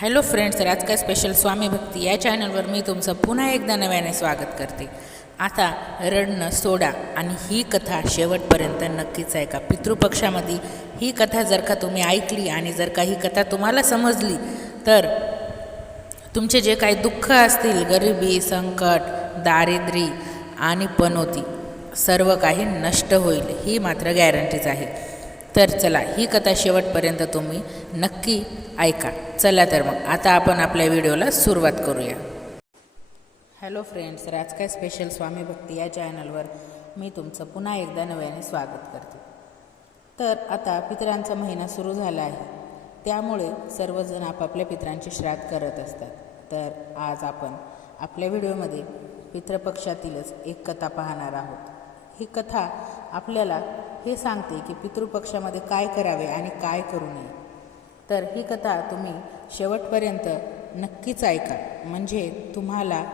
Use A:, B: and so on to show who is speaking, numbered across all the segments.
A: Hello friends राजकाय special Swami Bhakti या चॅनलवर मी तुमचं पुन्हा एकदा नव्याने स्वागत करते. आता रडणं सोडा आणि ही कथा शेवटपर्यंत नक्कीच ऐका पितृपक्षामध्ये ही कथा जर का तुम्ही ऐकली आणि जर का ही कथा तुम्हाला समजली तर तुमचे जे काही दुःख असतील गरिबी संकट दारिद्र्य आणि पनोती सर्व काही नष्ट होईल ही मात्र गॅरंटीच आहे. तर चला ही कथा शेवटपर्यंत तुम्ही नक्की ऐका. चला तर मग आता आपण आपल्या व्हिडिओला सुरुवात करूया. हॅलो फ्रेंड्स राजकाय स्पेशल स्वामी भक्ती या चॅनलवर मी तुमचं पुन्हा एकदा नव्याने स्वागत करते. तर आता पितरांचा महिना सुरू झाला आहे. त्यामुळे सर्वजण आपापल्या पितरांचे श्राद्ध करत असतात. तर आज आपण आपल्या व्हिडिओमध्ये पितृपक्षातीलच एक कथा पाहणार आहोत. ही कथा आपल्याला हे सांगते की पितृपक्षामध्ये काय करावे आणि काय करू नये. तर ही कथा तुम्ही शेवटपर्यंत नक्कीच ऐका. म्हणजे तुम्हाला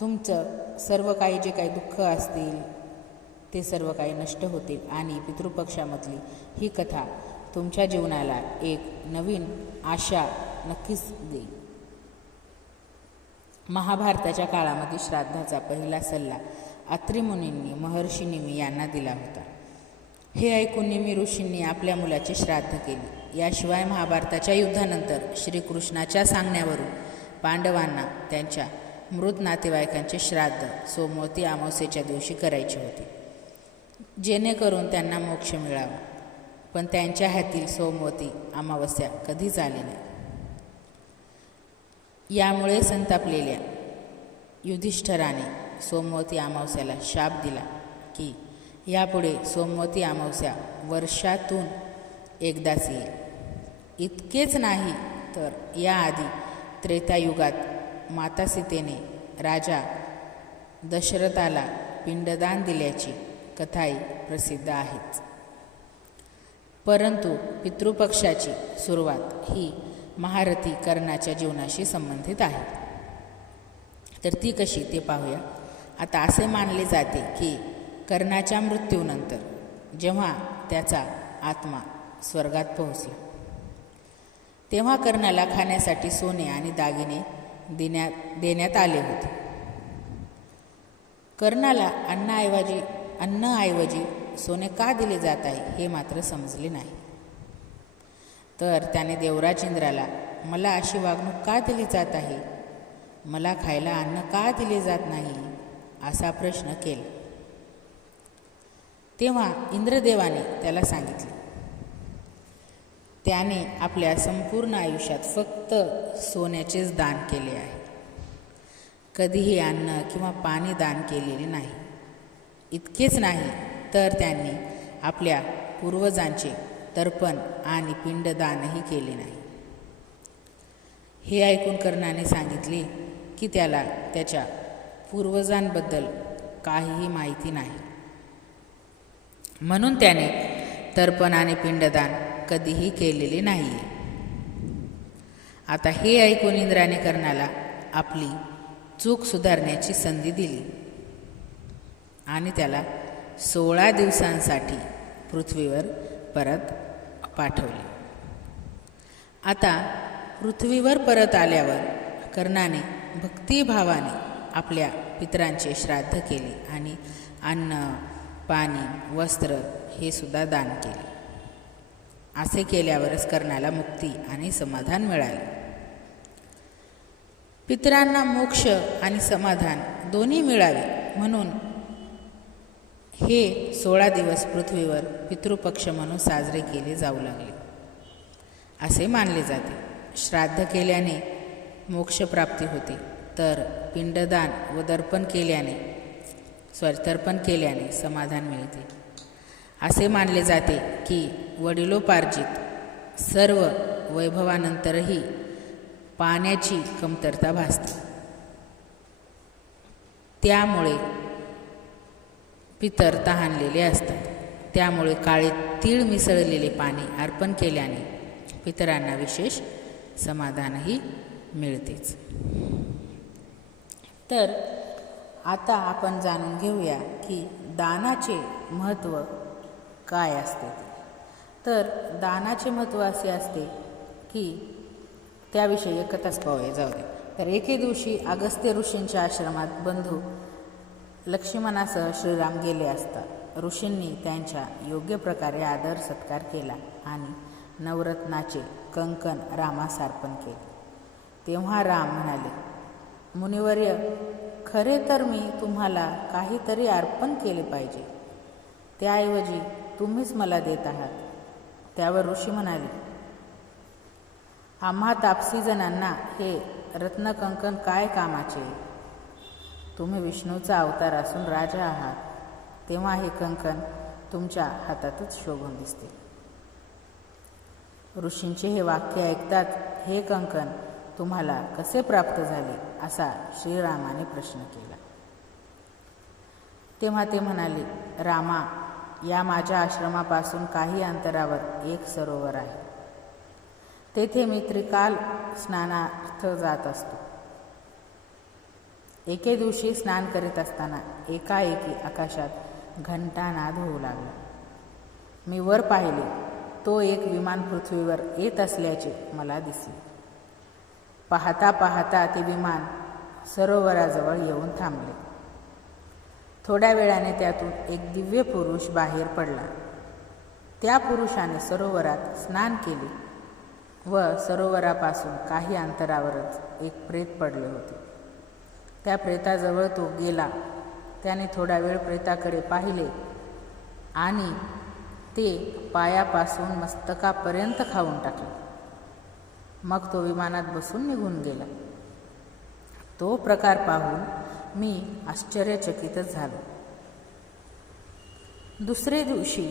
A: तुमचं सर्व काही जे काही दुःख असतील ते सर्व काही नष्ट होतील आणि पितृपक्षामधली ही कथा तुमच्या जीवनाला एक नवीन आशा नक्कीच देईल. महाभारताच्या काळामध्ये श्राद्धाचा पहिला सल्ला अत्रिमुनींनी महर्षी निमी यांना दिला होता. हे ऐकून निमी ऋषींनी आपल्या मुलाचे श्राद्ध केले. याशिवाय महाभारताच्या युद्धानंतर श्रीकृष्णाच्या सांगण्यावरून पांडवांना त्यांच्या मृत नातेवाईकांचे श्राद्ध सोमवती अमावस्येच्या दिवशी करायचे होते. जेणेकरून त्यांना मोक्ष मिळावा. पण त्यांच्या हातील सोमवती अमावस्या कधीच आली नाही. यामुळे संतापलेल्या युधिष्ठराने सोमवती अमावस्याला शाप दिला की यापुढे सोमवती अमावस्या वर्षातून एकदाच येईल. इतकेच नाही तर याआधी त्रेतायुगात माता सीतेने राजा दशरथाला पिंडदान दिल्याची कथाही प्रसिद्ध आहेच परंतु पितृपक्षाची सुरुवात ही महारथी कर्णाच्या जीवनाशी संबंधित आहे. तर ती कशी ते पाहूया. आता असे मानले जाते की कर्णाच्या मृत्यूनंतर जेव्हा त्याचा आत्मा स्वर्गात पोहोचला. तेव्हा कर्णाला खाण्यासाठी सोने आणि दागिने देण्यात देण्यात आले होते. कर्णाला अन्नाऐवजी अन्नऐवजी सोने का दिले जात आहे हे मात्र समजले नाही. तर त्याने देवराज इंद्राला मला अशी वागणूक का दिली जात आहे? मला खायला अन्न का दिले जात नाही? असा प्रश्न केला. तेव्हा इंद्रदेवाने त्याला सांगितले त्याने आपल्या संपूर्ण आयुष्यात फक्त सोन्याचेच दान केले आहे. कधीही अन्न किंवा पाणी दान केलेले नाही. इतकेच नाही तर त्यांनी आपल्या पूर्वजांचे तर्पण आणि पिंडदानही केले नाही. हे ऐकून कर्णाने सांगितले की त्याला त्याच्या पूर्वजांबद्दल काहीही माहिती नाही. म्हणून त्याने तर्पण आणि पिंडदान कधीही केलेले नाही आता हे ऐकून इंद्राने कर्णाला आपली चूक सुधारण्याची संधी दिली. आणि त्याला सोळा दिवसांसाठी पृथ्वीवर परत पाठवले. आता पृथ्वीवर परत आल्यावर कर्णाने भक्तिभावाने आपल्या पितरांचे श्राद्ध केले आणि अन्न पाणी वस्त्र हे सुद्धा दान केले. असे केल्यावरच कर्णाला मुक्ती आणि समाधान मिळाले. पितरांना मोक्ष आणि समाधान दोन्ही मिळावे म्हणून हे सोळा दिवस पृथ्वीवर पितृपक्ष म्हणून साजरे केले जाऊ लागले. असे मानले जाते. श्राद्ध केल्याने मोक्षप्राप्ती होते. तर पिंडदान व दर्पण केल्याने सॉरी केल्याने समाधान मिळते. असे मानले जाते की वडिलोपार्जित सर्व वैभवानंतरही पाण्याची कमतरता भासते. त्यामुळे पितर तहानलेले असतात. त्यामुळे काळे तीळ मिसळलेले पाणी अर्पण केल्याने पितरांना विशेष समाधानही मिळतेच. तर आता आपण जाणून घेऊया की दानाचे महत्त्व काय असते ते. तर दानाचे महत्त्व असे असते की त्याविषयी एकताच पाहूया जाऊ दे. तर एके दिवशी अगस्त्य ऋषींच्या आश्रमात बंधू लक्ष्मणासह श्रीराम गेले असता ऋषींनी त्यांच्या योग्य प्रकारे आदर सत्कार केला आणि नवरत्नाचे कंकण रामास अर्पण केले. तेव्हा राम म्हणाले मुनिवर्य खरे तर मी तुम्हाला काहीतरी अर्पण केले पाहिजे. त्याऐवजी तुम्हीच मला देत आहात. त्यावर ऋषी म्हणाले आम्हा तापसी जणांना हे रत्नकंकण काय कामाचे? तुम्ही विष्णूचा अवतार असून राजा आहात. तेव्हा हे कंकण तुमच्या हातातच शोभून दिसते. ऋषींचे हे वाक्य ऐकतात हे कंकण तुम्हाला कसे प्राप्त झाले असा श्रीरामाने प्रश्न केला. तेव्हा ते म्हणाले रामा या माझ्या आश्रमापासून काही अंतरावर एक सरोवर आहे. तेथे मी त्रिकाल स्नानार्थ जात असतो. एके दिवशी स्नान करीत असताना एकाएकी आकाशात घंटानाद होऊ लागला. मी वर पाहिले तो एक विमान पृथ्वीवर येत असल्याचे मला दिसले. पाहता पाहता ते विमान सरोवराजवळ येऊन थांबले. थोड्या वेळाने त्यातून एक दिव्य पुरुष बाहेर पडला. त्या पुरुषाने सरोवरात स्नान केले व सरोवरापासून काही अंतरावरच एक प्रेत पडले होते. त्या प्रेताजवळ तो गेला. त्याने थोडा वेळ प्रेताकडे पाहिले आणि ते पायापासून मस्तकापर्यंत खाऊन टाकले. मग तो विमानात बसून निघून गेला. तो प्रकार पाहून मी आश्चर्यचकितच झालो. दुसरे दिवशी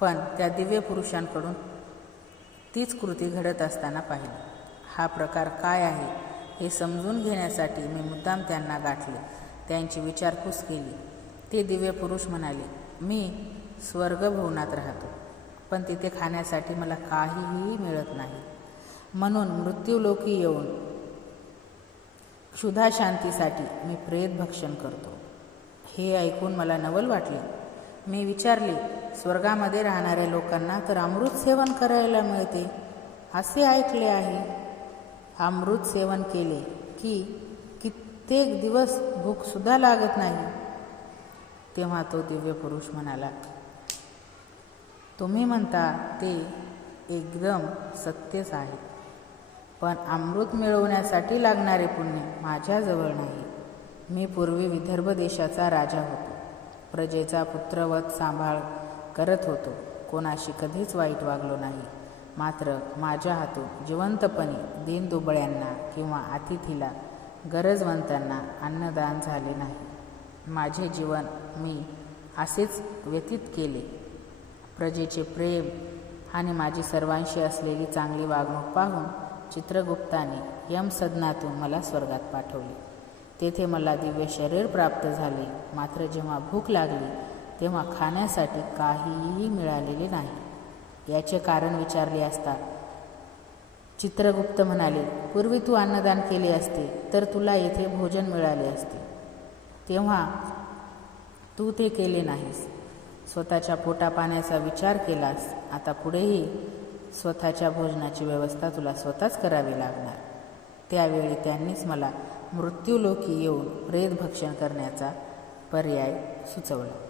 A: पण त्या दिव्य पुरुषांकडून तीच कृती घडत असताना पाहिली. हा प्रकार काय आहे हे समजून घेण्यासाठी मी मुद्दाम त्यांना गाठले. त्यांची विचारपूस केली. ते दिव्य पुरुष म्हणाले मी स्वर्गभुवनात राहतो पण तिथे खाण्यासाठी मला काहीही मिळत नाही. म्हणून मृत्यूलोकी येऊन क्षुधाशांतीसाठी मी प्रेत भक्षण करतो. हे ऐकून मला नवल वाटले. मी विचारले स्वर्गामध्ये राहणाऱ्या लोकांना तर अमृत सेवन करायला मिळते असे ऐकले आहे. अमृत सेवन केले की कित्येक दिवस भूकसुद्धा लागत नाही. तेव्हा तो दिव्य पुरुष म्हणाला तुम्ही म्हणता ते एकदम सत्यच आहे. पण अमृत मिळवण्यासाठी लागणारे पुण्य माझ्याजवळ नाही. मी पूर्वी विदर्भ देशाचा राजा होतो. प्रजेचा पुत्रवत सांभाळ करत होतो. कोणाशी कधीच वाईट वागलो नाही. मात्र माझ्या हातून जिवंतपणे दीनदुबळ्यांना किंवा अतिथीला गरजवंतांना अन्नदान झाले नाही. माझे जीवन मी असेच व्यतीत केले. प्रजेचे प्रेम आणि माझी सर्वांशी असलेली चांगली वागणूक पाहून चित्रगुप्ताने यमसदनातून मला स्वर्गात पाठवले. तेथे मला दिव्य शरीर प्राप्त झाले. मात्र जेव्हा भूक लागली तेव्हा खाण्यासाठी काहीही मिळालेले नाही. याचे कारण विचारले असता चित्रगुप्त म्हणाले पूर्वी तू अन्नदान केले असते तर तुला येथे भोजन मिळाले असते. तेव्हा तू ते केले नाहीस. स्वतःच्या पोटापाण्याचा विचार केलास. आता पुढेही स्वतःच्या भोजनाची व्यवस्था तुला स्वतःच करावी लागणार. त्यावेळी त्यांनीच मला मृत्यूलोकी येऊन प्रेत भक्षण करण्याचा पर्याय सुचवला.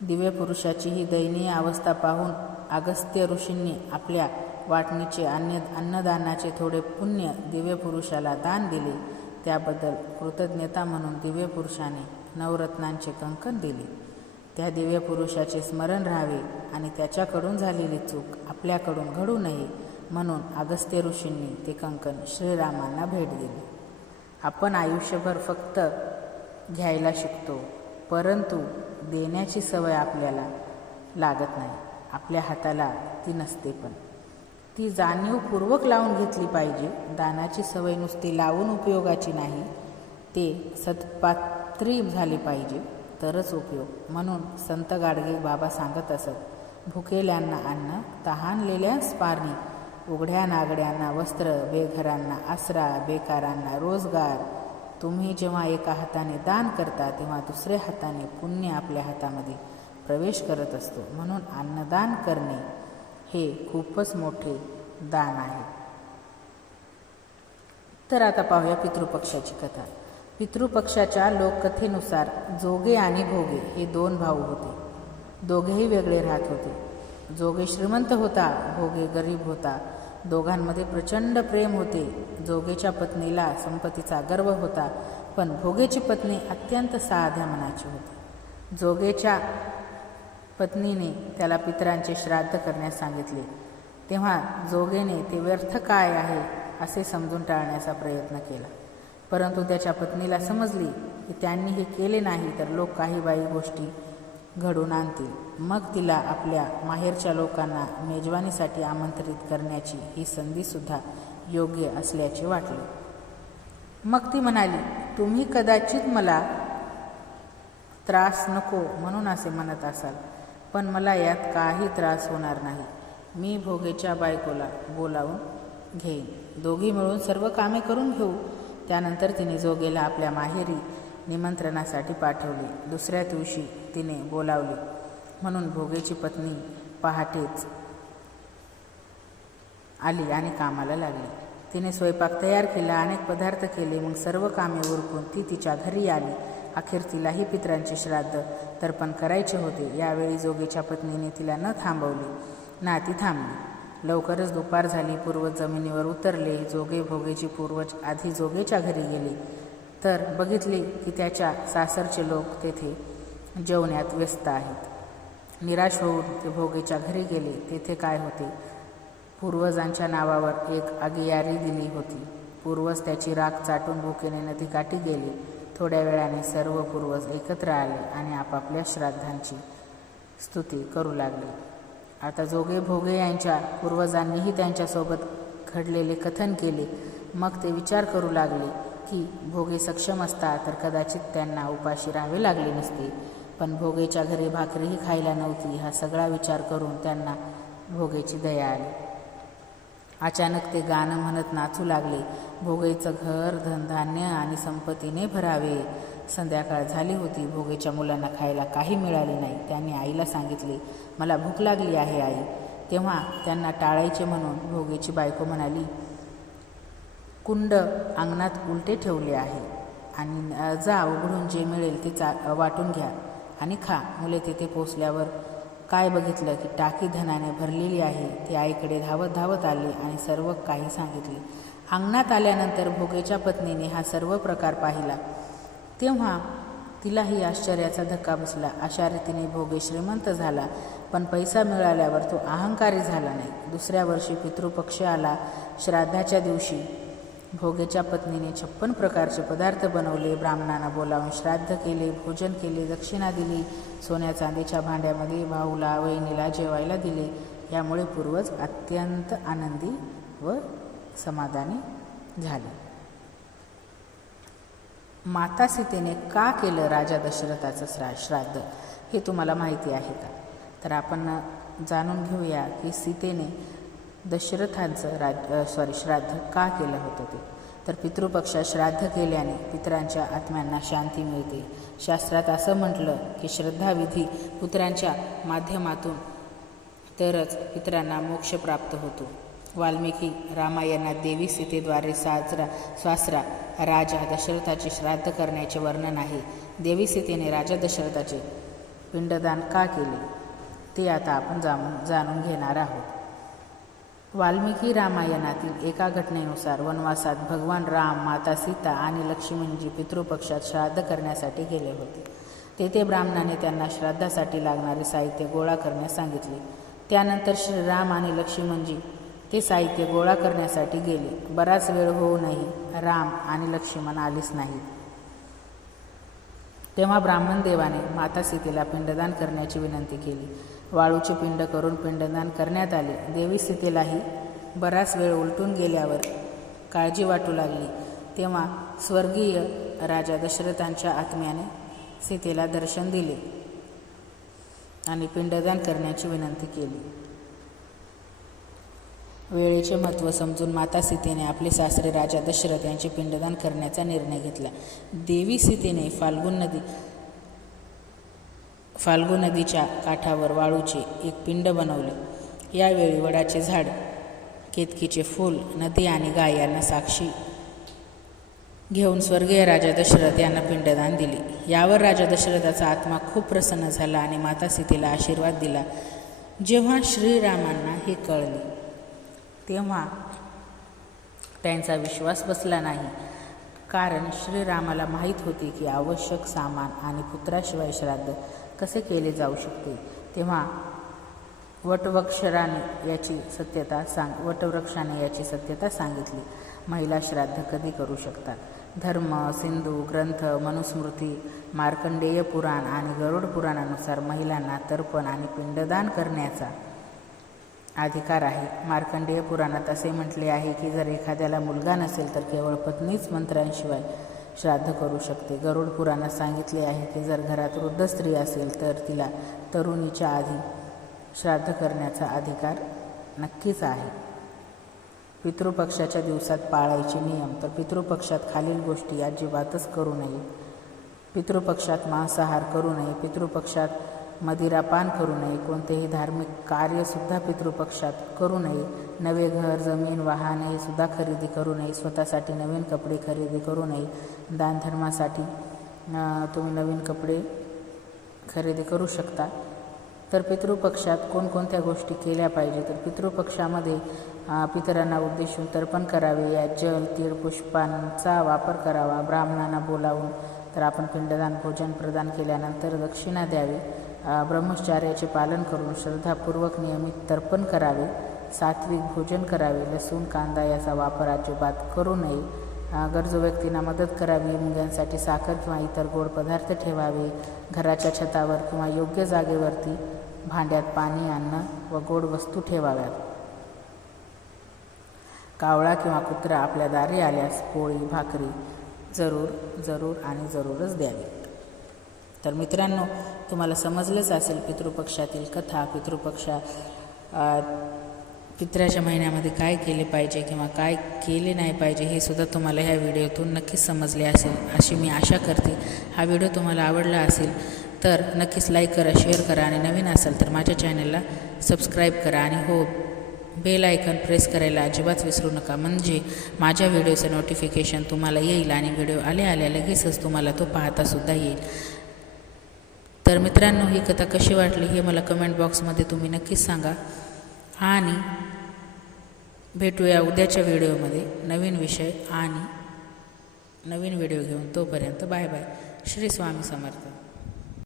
A: दिव्य पुरुषाची ही दयनीय अवस्था पाहून अगस्त्य ऋषींनी आपल्या वाटणीचे अन्य अन्नदानाचे थोडे पुण्य दिव्य पुरुषाला दान दिले. त्याबद्दल कृतज्ञता म्हणून दिव्य पुरुषाने नवरत्नांचे कंकण दिले. त्या दिव्य पुरुषाचे स्मरण राहावे आणि त्याच्याकडून झालेली चूक आपल्याकडून घडू नये म्हणून अगस्त्य ऋषींनी ते कंकण श्रीरामांना भेट दिली. आपण आयुष्यभर फक्त घ्यायला शिकतो परंतु देण्याची सवय आपल्याला लागत नाही. आपल्या हाताला ती नसते पण. ती जाणीवपूर्वक लावून घेतली पाहिजे. दानाची सवय नुसती लावून उपयोगाची नाही ते सत्पात्री झाले पाहिजे. तरच उपयोग म्हणून संत गाडगे बाबा सांगत असत भुकेल्यांना अन्न तहानलेल्यास पारणी उघड्या नागड्यांना वस्त्र बेघरांना आसरा बेकारांना रोजगार. तुम्ही जेव्हा एका हाताने दान करता तेव्हा दुसऱ्या हाताने पुण्य आपल्या हातामध्ये प्रवेश करत असतो म्हणून अन्नदान करणे हे खूपच मोठे दान आहे. तर आता पाहूया पितृपक्षाची कथा. पितृपक्षाच्या लोककथेनुसार जोगे आणि भोगे हे दोन भाऊ होते. दोघेही वेगळे राहत होते. जोगे श्रीमंत होता भोगे गरीब होता. दोघांमध्ये प्रचंड प्रेम होते. जोगेच्या पत्नीला संपत्तीचा गर्व होता पण भोगेची पत्नी अत्यंत साध्या मनाची होती. जोगेच्या पत्नीने त्याला पितरांचे श्राद्ध करण्यास सांगितले. तेव्हा जोगेने ते व्यर्थ काय आहे? असे समजून टाळण्याचा प्रयत्न केला. परंतु त्याच्या पत्नीला समजली की त्यांनी हे केले नाही तर लोक काही बाई गोष्टी घडून आणतील. मग तिला आपल्या माहेरच्या लोकांना मेजवानीसाठी आमंत्रित करण्याची ही संधीसुद्धा योग्य असल्याचे वाटले. मग ती म्हणाली तुम्ही कदाचित मला त्रास नको म्हणून असे म्हणत असाल पण मला यात काही त्रास होणार नाही. मी भोगेच्या बायकोला बोलावून घेईन. दोघी मिळून सर्व कामे करून घेऊ. त्यानंतर तिने जोगेला आपल्या माहेरी निमंत्रणासाठी पाठवले. दुसऱ्या दिवशी तिने बोलावले म्हणून भोगेची पत्नी पहाटेच आली आणि कामाला लागली. तिने स्वयंपाक तयार केला अनेक पदार्थ केले. मग सर्व कामे उरकून ती तिच्या घरी आली. अखेर तिलाही पित्रांचे श्राद्ध तर्पण करायचे होते. यावेळी जोगेच्या पत्नीने तिला न थांबवले. ना ती थांबली. लवकरच दुपार झाली पूर्वज जमिनीवर उतरले जोगे भोगेची पूर्वज आधी जोगेच्या घरी गेले. तर बघितले की त्याच्या सासरचे लोक तेथे जेवण्यात व्यस्त आहेत. निराश होऊन ते भोगेच्या घरी गेले. तेथे काय होते? पूर्वजांच्या नावावर एक आगियारी दिली होती. पूर्वज त्याची राख चाटून भुकेने नदीकाठी गेले. थोड्या वेळाने सर्व पूर्वज एकत्र आले आणि आपापल्या श्राद्धांची स्तुती करू लागले. आता जोगे भोगे यांच्या पूर्वजांनीही त्यांच्यासोबत घडलेले कथन केले. मग ते विचार करू लागले की भोगे सक्षम असता तर कदाचित त्यांना उपाशी राहावे लागले नसते. पण भोगेच्या घरी भाकरीही खायला नव्हती हा सगळा विचार करून त्यांना भोगेची दया आली. अचानक ते गाणं म्हणत नाचू लागले. भोगेचं घर धनधान्य आणि संपत्तीने भरावे. संध्याकाळ झाली होती. भोगेच्या मुलांना खायला काही मिळाले नाही. त्यांनी आईला सांगितले मला भूक लागली आहे आई. तेव्हा त्यांना टाळायचे म्हणून भोगेची बायको म्हणाली कुंड अंगणात उलटे ठेवले आहे आणि जा उघडून जे मिळेल ते चा वाटून घ्या आणि खा. मुले तिथे पोचल्यावर काय बघितलं की टाकी धनाने भरलेली आहे. ती आईकडे धावत धावत आली आणि सर्व काही सांगितले. अंगणात आल्यानंतर भोगेच्या पत्नीने हा सर्व प्रकार पाहिला. तेव्हा तिलाही आश्चर्याचा धक्का बसला. अशा रीतीने भोगे श्रीमंत झाला. पण पैसा मिळाल्यावर तो अहंकारी झाला नाही. दुसऱ्या वर्षी पितृपक्ष आला. श्राद्धाच्या दिवशी भोगेच्या पत्नीने छप्पन प्रकारचे पदार्थ बनवले. ब्राह्मणांना बोलावून श्राद्ध केले भोजन केले दक्षिणा दिली सोन्या चांदीच्या भांड्यामध्ये भाऊला वहिनीला जेवायला दिले. यामुळे पूर्वज अत्यंत आनंदी व समाधानी झाले. माता सीतेने का केलं राजा दशरथाचं श्रा श्राद्ध? हे तुम्हाला माहिती आहे का? तर आपण जाणून घेऊया की सीतेने दशरथांचं राज सॉरी श्राद्ध का केलं होतं ते? तर पितृपक्षात श्राद्ध केल्याने पितरांच्या आत्म्यांना शांती मिळते. शास्त्रात असं म्हटलं की श्रद्धाविधी पुत्रांच्या माध्यमातून तरच पितरांना मोक्ष प्राप्त होतो. वाल्मिकी रामायणात देवी सीतेद्वारे साजरा स्वासरा राजा दशरथाचे श्राद्ध करण्याचे वर्णन आहे. देवी सीतेने राजा दशरथाचे पिंडदान का केले? ते आता आपण जाणून जाणून घेणार आहोत. वाल्मिकी रामायणातील एका घटनेनुसार वनवासात भगवान राम माता सीता आणि लक्ष्मीजी पितृपक्षात श्राद्ध करण्यासाठी गेले होते. तेथे ब्राह्मणाने त्यांना श्राद्धासाठी लागणारे साहित्य गोळा करण्यास सांगितले. त्यानंतर श्रीराम आणि लक्ष्मणजी ते साहित्य गोळा करण्यासाठी गेले. बराच वेळ होऊनही राम आणि लक्ष्मण आलेच नाहीत. तेव्हा ब्राह्मण देवाने माता सीतेला पिंडदान करण्याची विनंती केली. वाळूचे पिंड करून पिंडदान करण्यात आले. देवी सीतेलाही बराच वेळ उलटून गेल्यावर काळजी वाटू लागली. तेव्हा स्वर्गीय राजा दशरथांच्या आत्म्याने सीतेला दर्शन दिले आणि पिंडदान करण्याची विनंती केली. वेळेचे महत्त्व समजून माता सीतेने आपले सासरे राजा दशरथ यांचे पिंडदान करण्याचा निर्णय घेतला. देवी सीतेने फाल्गुन नदी फाल्गु नदीच्या काठावर वाळूचे एक पिंड बनवले. यावेळी वडाचे झाड केतकीचे फूल नदी आणि गाय यांना साक्षी घेऊन स्वर्गीय राजा दशरथ यांना पिंडदान दिले. यावर राजा दशरथाचा आत्मा खूप प्रसन्न झाला आणि माता सीतेला आशीर्वाद दिला. जेव्हा श्रीरामांना हे कळले तेव्हा त्यांचा विश्वास बसला नाही. कारण श्रीरामाला माहीत होते की आवश्यक सामान आणि पुत्राशिवाय श्राद्ध कसे केले जाऊ शकते. तेव्हा वटवक्षराने याची सत्यता सांग वटवृक्षाने याची सत्यता सांगितली. महिला श्राद्ध कधी करू शकतात? धर्म सिंधू ग्रंथ मनुस्मृती मार्कंडेय पुराण आणि गरुड पुराणानुसार महिलांना तर्पण आणि पिंडदान करण्याचा अधिकार आहे. मार्कंडेय पुराणात असे म्हटले आहे की जर एखाद्याला मुलगा नसेल तर केवळ पत्नीच मंत्रांशिवाय श्राद्ध करू शकते. गरुड पुराणात सांगितले आहे की जर घरात वृद्ध स्त्री असेल तर तिला तरुणीच्या आधी श्राद्ध करण्याचा अधिकार नक्कीच आहे. पितृपक्षाच्या दिवसात पाळायचे नियम तर पितृपक्षात खालील गोष्टी अजिबातच करू नये. पितृपक्षात मांसाहार करू नये. पितृपक्षात मदिरापान करू नये. कोणतेही धार्मिक कार्यसुद्धा पितृपक्षात करू नये. नवे घर जमीन वाहन हे सुद्धा खरेदी करू नये. स्वतःसाठी नवीन कपडे खरेदी करू नये. दानधर्मासाठी तुम्ही नवीन कपडे खरेदी करू शकता. तर पितृपक्षात कोणकोणत्या गोष्टी केल्या पाहिजे? तर पितृपक्षामध्ये पितरांना उद्देशून तर्पण करावे. या जल तीळ पुष्पांचा वापर करावा. ब्राह्मणांना बोलावून तर आपण पिंडदान भोजन प्रदान केल्यानंतर दक्षिणा द्यावी. ब्रह्मचार्याचे पालन करून श्रद्धापूर्वक नियमित तर्पण करावे सात्विक भोजन करावे लसूण कांदा याचा वापर अजिबात करू नये. गरजू व्यक्तींना मदत करावी मुंग्यांसाठी साखर किंवा इतर गोड पदार्थ ठेवावे घराच्या छतावर किंवा योग्य जागेवरती भांड्यात पाणी अन्न व गोड वस्तू ठेवाव्यात. कावळा किंवा कुत्रा आपल्या दारी आल्यास पोळी भाकरी जरूर जरूर आणि जरूरच द्यावी. तर मित्रांनो तुम्हाला समजलंच असेल पितृपक्षातील कथा पितृपक्षा पित्राच्या महिन्यामध्ये काय केले पाहिजे किंवा काय केले नाही पाहिजे हे सुद्धा तुम्हाला ह्या व्हिडिओतून नक्कीच समजले असेल अशी मी आशा करते. हा व्हिडिओ तुम्हाला आवडला असेल तर नक्कीच लाईक करा शेअर करा आणि नवीन असाल तर माझ्या चॅनलला सबस्क्राईब करा आणि हो बेल आयकन प्रेस करायला अजिबात विसरू नका. म्हणजे माझ्या व्हिडिओचं नोटिफिकेशन तुम्हाला येईल आणि व्हिडिओ आल्या आल्या लगेचच तुम्हाला तो पाहतासुद्धा येईल. तर मित्रांनो ही कथा कशी वाटली हे मला कमेंट बॉक्समध्ये तुम्ही नक्कीच सांगा. आणि भेटूया उद्याच्या व्हिडिओमध्ये नवीन विषय आणि नवीन व्हिडिओ घेऊन तोपर्यंत बाय बाय श्री स्वामी समर्थ.